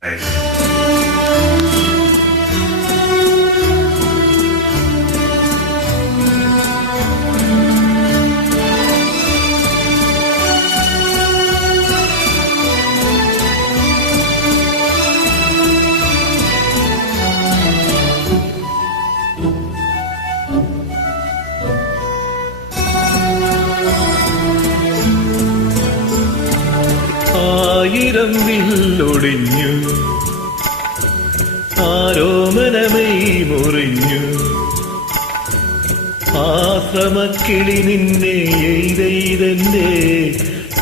Hey. ആയിരം വില്ലൊടിഞ്ഞു. ആരോമനമൈ മുറിഞ്ഞു. ആശ്രമക്കിളി നിന്നെ എയ്തെയ്തെന്റെ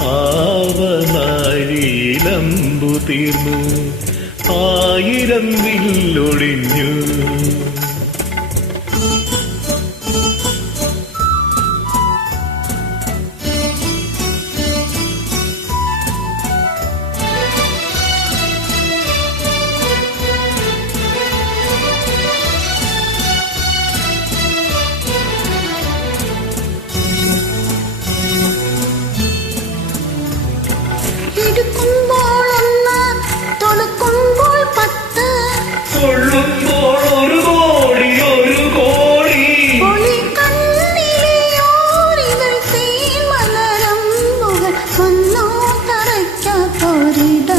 ആവനാഴിയിലമ്പു തീർന്നു ആയിരം വില്ലൊടിഞ്ഞു.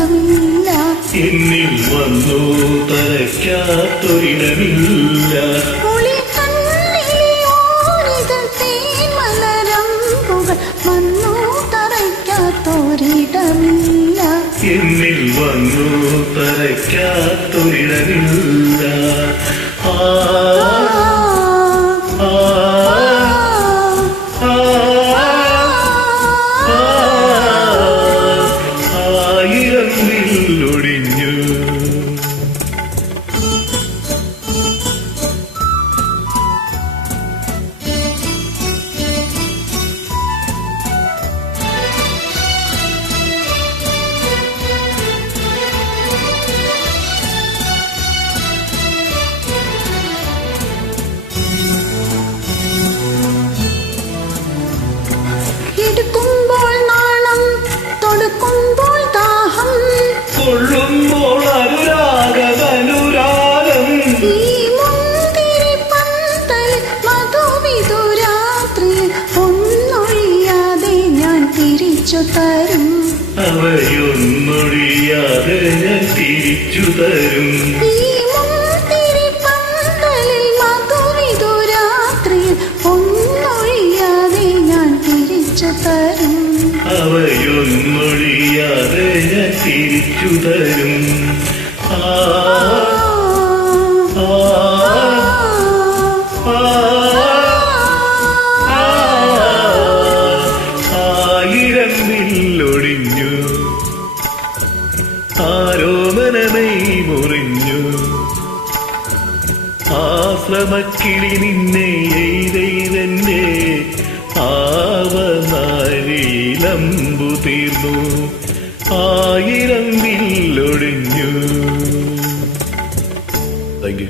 തറയ്ക്കാത്തൊരിടമില്ല എന്നിൽ വന്നു ഒന്നോ തറയ്ക്കാത്തൊരിടമില്ല എന്നിൽ വന്നു തരയ്ക്കാത്തൊരിടമില്ല തിരിച്ചു തരും. അവയൊന്നൊഴിയാതെ ഞാൻ തിരിച്ചു തരും. അവയൊന്നൊഴിയാതെ ഞാൻ തിരിച്ചു തരും. ആ, മാപ്ലമക്കിളി നിന്നെ എയ്തെയ്തെന്നെ ആവനാഴിയിലമ്പു തീർന്നു ആയിരം വില്ലൊടിഞ്ഞു. Thank you